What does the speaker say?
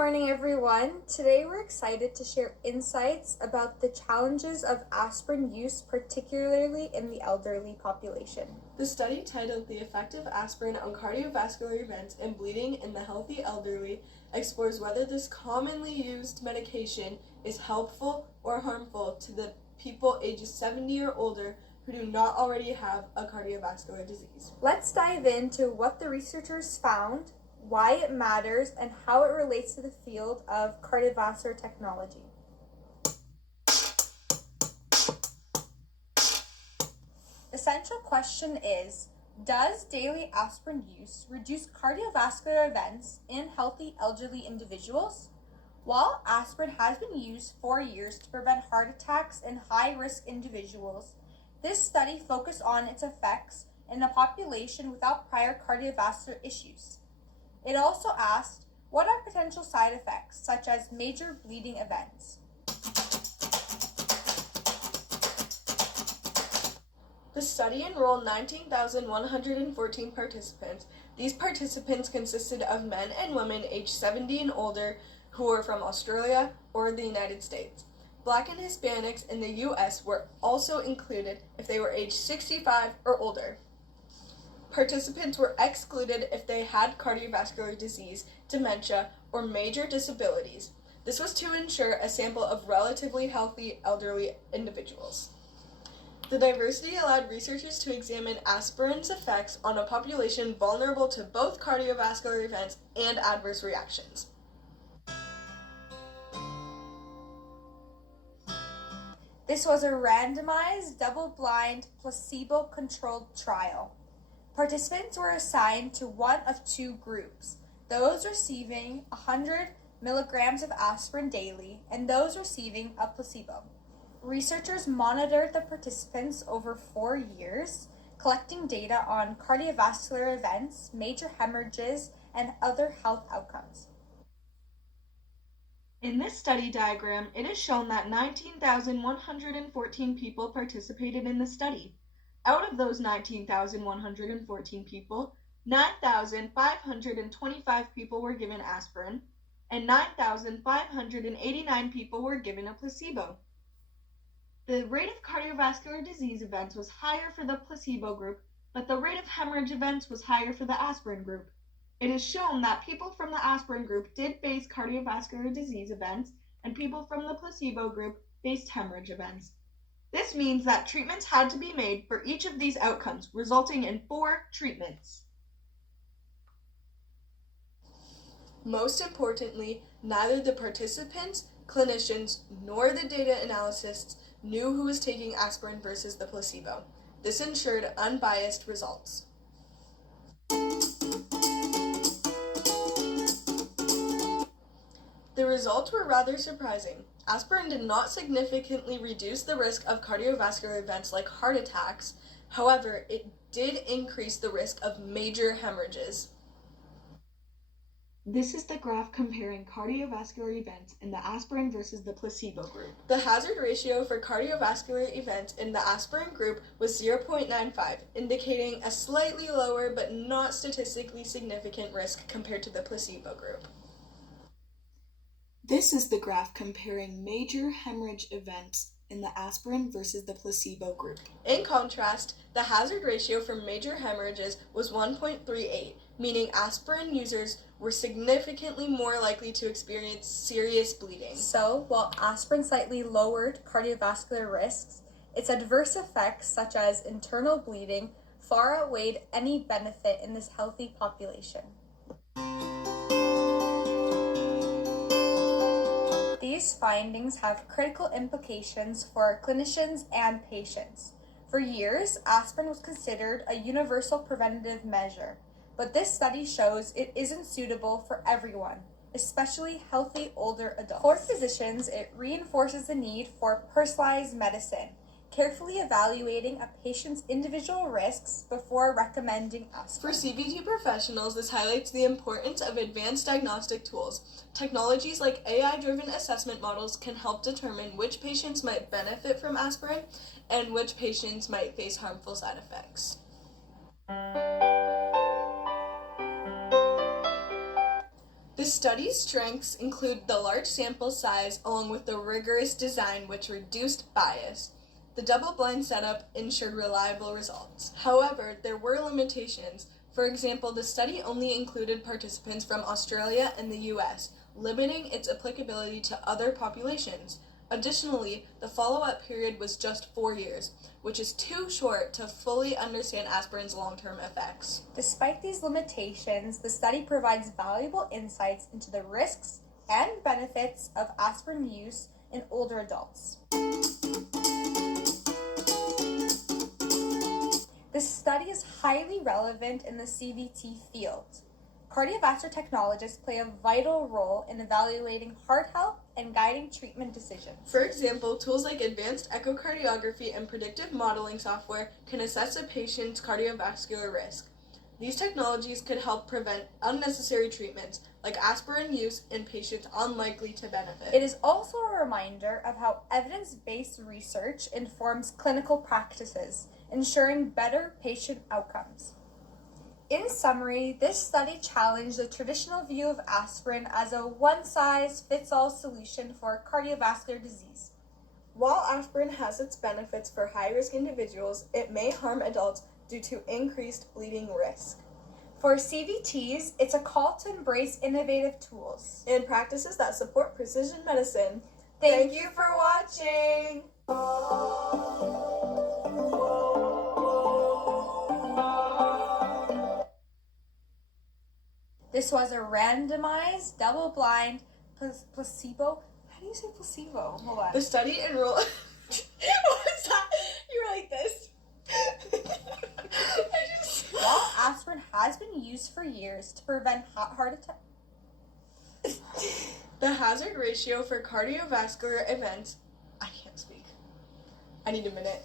morning, everyone. Today we're excited to share insights about the challenges of aspirin use, particularly in the elderly population. The study, titled The Effect of Aspirin on Cardiovascular Events and Bleeding in the Healthy Elderly, explores whether this commonly used medication is helpful or harmful to the people ages 70 or older who do not already have a cardiovascular disease. Let's dive into what the researchers found, why it matters, and how it relates to the field of cardiovascular technology. The central question is, does daily aspirin use reduce cardiovascular events in healthy elderly individuals? While aspirin has been used for years to prevent heart attacks in high-risk individuals, this study focused on its effects in a population without prior cardiovascular issues. It also asked, what are potential side effects, such as major bleeding events? The study enrolled 19,114 participants. These participants consisted of men and women aged 70 and older who were from Australia or the United States. Black and Hispanics in the U.S. were also included if they were aged 65 or older. Participants were excluded if they had cardiovascular disease, dementia, or major disabilities. This was to ensure a sample of relatively healthy elderly individuals. The diversity allowed researchers to examine aspirin's effects on a population vulnerable to both cardiovascular events and adverse reactions. This was a randomized, double-blind, placebo-controlled trial. Participants were assigned to one of two groups, those receiving 100 milligrams of aspirin daily and those receiving a placebo. Researchers monitored the participants over 4 years, collecting data on cardiovascular events, major hemorrhages, and other health outcomes. In this study diagram, it is shown that 19,114 people participated in the study. Out of those 19,114 people, 9,525 people were given aspirin, and 9,589 people were given a placebo. The rate of cardiovascular disease events was higher for the placebo group, but the rate of hemorrhage events was higher for the aspirin group. It is shown that people from the aspirin group did face cardiovascular disease events, and people from the placebo group faced hemorrhage events. This means that treatments had to be made for each of these outcomes, resulting in 4 treatments. Most importantly, neither the participants, clinicians, nor the data analysts knew who was taking aspirin versus the placebo. This ensured unbiased results. The results were rather surprising. Aspirin did not significantly reduce the risk of cardiovascular events like heart attacks. However, it did increase the risk of major hemorrhages. This is the graph comparing cardiovascular events in the aspirin versus the placebo group. The hazard ratio for cardiovascular events in the aspirin group was 0.95, indicating a slightly lower but not statistically significant risk compared to the placebo group. This is the graph comparing major hemorrhage events in the aspirin versus the placebo group. In contrast, the hazard ratio for major hemorrhages was 1.38, meaning aspirin users were significantly more likely to experience serious bleeding. So, while aspirin slightly lowered cardiovascular risks, its adverse effects, such as internal bleeding, far outweighed any benefit in this healthy population. These findings have critical implications for clinicians and patients. For years, aspirin was considered a universal preventative measure, but this study shows it isn't suitable for everyone, especially healthy older adults. For physicians, it reinforces the need for personalized medicine, carefully evaluating a patient's individual risks before recommending aspirin. For CVT professionals, this highlights the importance of advanced diagnostic tools. Technologies like AI-driven assessment models can help determine which patients might benefit from aspirin and which patients might face harmful side effects. The study's strengths include the large sample size along with the rigorous design which reduced bias. The double-blind setup ensured reliable results. However, there were limitations. For example, the study only included participants from Australia and the US, limiting its applicability to other populations. Additionally, the follow-up period was just 4 years, which is too short to fully understand aspirin's long-term effects. Despite these limitations, the study provides valuable insights into the risks and benefits of aspirin use in older adults. This study is highly relevant in the CVT field. Cardiovascular technologists play a vital role in evaluating heart health and guiding treatment decisions. For example, tools like advanced echocardiography and predictive modeling software can assess a patient's cardiovascular risk. These technologies could help prevent unnecessary treatments, like aspirin use in patients unlikely to benefit. It is also a reminder of how evidence-based research informs clinical practices, ensuring better patient outcomes. In summary, this study challenged the traditional view of aspirin as a one-size-fits-all solution for cardiovascular disease. While aspirin has its benefits for high-risk individuals, it may harm adults due to increased bleeding risk. For CVTs, it's a call to embrace innovative tools and practices that support precision medicine. Thank you for watching! This was a randomized, double-blind, placebo. How do you say placebo? Hold on. The study enrolled. What was that? You were like this. While aspirin has been used for years to prevent heart attack. The hazard ratio for cardiovascular events. I can't speak. I need a minute.